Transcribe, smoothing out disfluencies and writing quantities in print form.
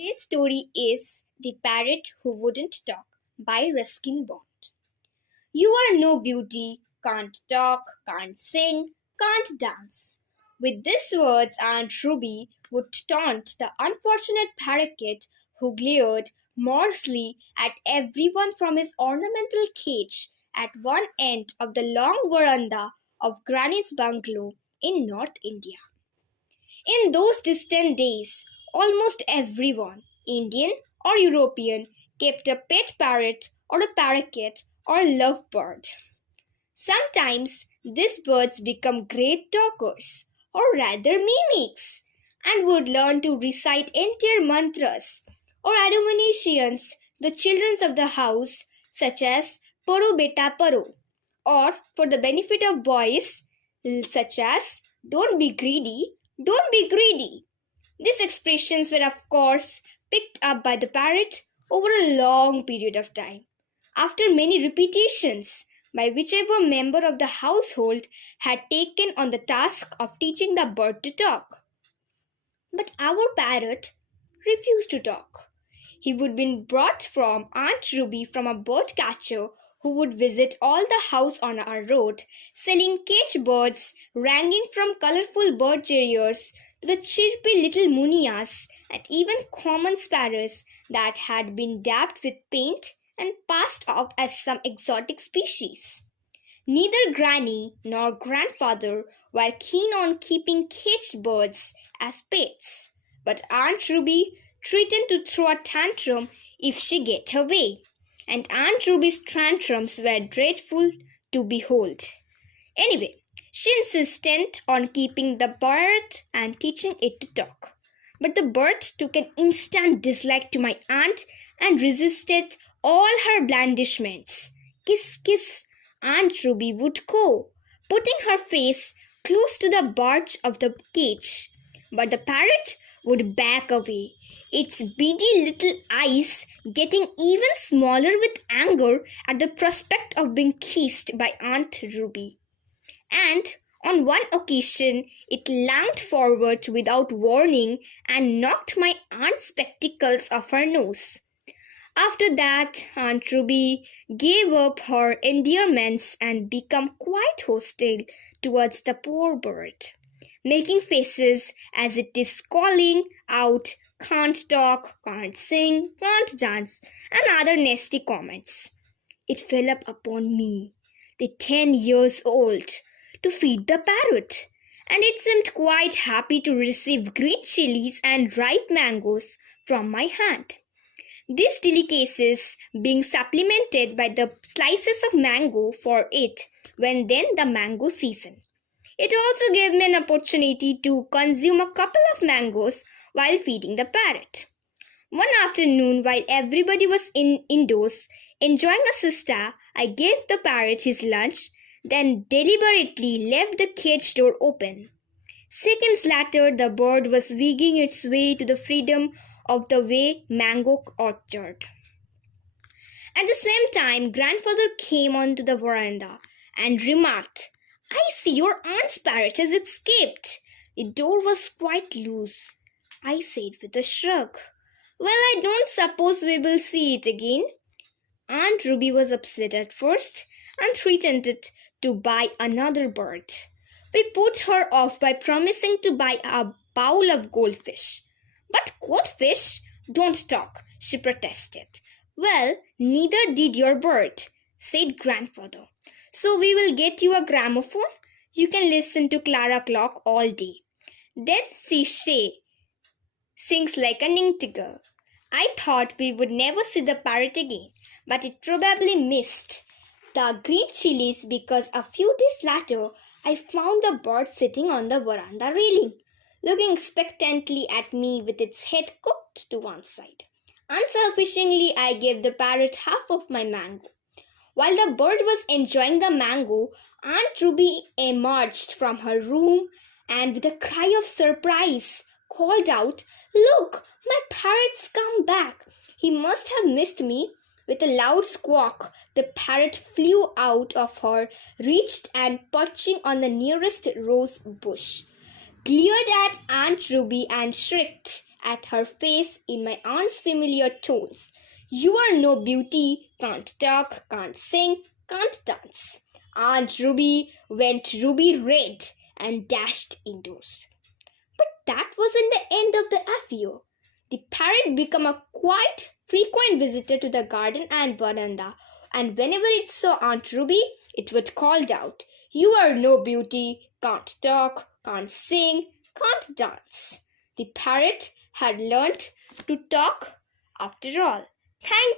Today's story is The Parrot Who Wouldn't Talk by Ruskin Bond. You are no beauty, can't talk, can't sing, can't dance. With these words, Aunt Ruby would taunt the unfortunate parakeet who glared morosely at everyone from his ornamental cage at one end of the long veranda of Granny's bungalow in North India. In those distant days, almost everyone, Indian or European, kept a pet parrot or a parakeet or lovebird. Sometimes these birds become great talkers, or rather mimics, and would learn to recite entire mantras or admonitions the children of the house, such as Paro Beta Paro, or for the benefit of boys, such as Don't be greedy, don't be greedy. These expressions were, of course, picked up by the parrot over a long period of time. After many repetitions, by whichever member of the household had taken on the task of teaching the bird to talk. But our parrot refused to talk. He would be brought from Aunt Ruby from a bird catcher who would visit all the houses on our road, selling cage birds ranging from colorful bird terriers to the chirpy little munias and even common sparrows that had been dabbed with paint and passed off as some exotic species. Neither Granny nor Grandfather were keen on keeping caged birds as pets, but Aunt Ruby threatened to throw a tantrum if she get her way, and Aunt Ruby's tantrums were dreadful to behold. Anyway, she insisted on keeping the parrot and teaching it to talk. But the bird took an instant dislike to my aunt and resisted all her blandishments. Kiss, kiss, Aunt Ruby would coo, putting her face close to the bars of the cage. But the parrot would back away, its beady little eyes getting even smaller with anger at the prospect of being kissed by Aunt Ruby. And on one occasion, it lunged forward without warning and knocked my aunt's spectacles off her nose. After that, Aunt Ruby gave up her endearments and became quite hostile towards the poor bird, making faces as it is calling out can't talk, can't sing, can't dance, and other nasty comments. It fell up upon me, the 10 years old, to feed the parrot, and it seemed quite happy to receive green chilies and ripe mangoes from my hand. These delicacies being supplemented by the slices of mango for it when then the mango season. It also gave me an opportunity to consume a couple of mangoes while feeding the parrot. One afternoon, while everybody was indoors enjoying a siesta, I gave the parrot his lunch, then deliberately left the cage door open. Seconds later, the bird was winging its way to the freedom of the way mango orchard. At the same time, Grandfather came onto the veranda and remarked, I see your aunt's parrot has escaped. The door was quite loose, I said with a shrug. Well, I don't suppose we will see it again. Aunt Ruby was upset at first and threatened to buy another bird. We put her off by promising to buy a bowl of goldfish. But goldfish don't talk, she protested. Well, neither did your bird, said Grandfather. So we will get you a gramophone. You can listen to Clara Clock all day. Then she sings like a nightingale. I thought we would never see the parrot again, but it probably missed the green chilies because a few days later I found the bird sitting on the veranda railing, looking expectantly at me with its head cocked to one side. Unselfishly, I gave the parrot half of my mango. While the bird was enjoying the mango, Aunt Ruby emerged from her room and with a cry of surprise called out, Look, my parrot's come back. He must have missed me. With a loud squawk, the parrot flew out of her reach and perching on the nearest rose bush, glared at Aunt Ruby and shrieked at her face in my aunt's familiar tones. You are no beauty, can't talk, can't sing, can't dance. Aunt Ruby went ruby red and dashed indoors. But that wasn't the end of the affair. The parrot became a quite frequent visitor to the garden and veranda, and whenever it saw Aunt Ruby, it would call out, You are no beauty, can't talk, can't sing, can't dance. The parrot had learnt to talk after all. Thank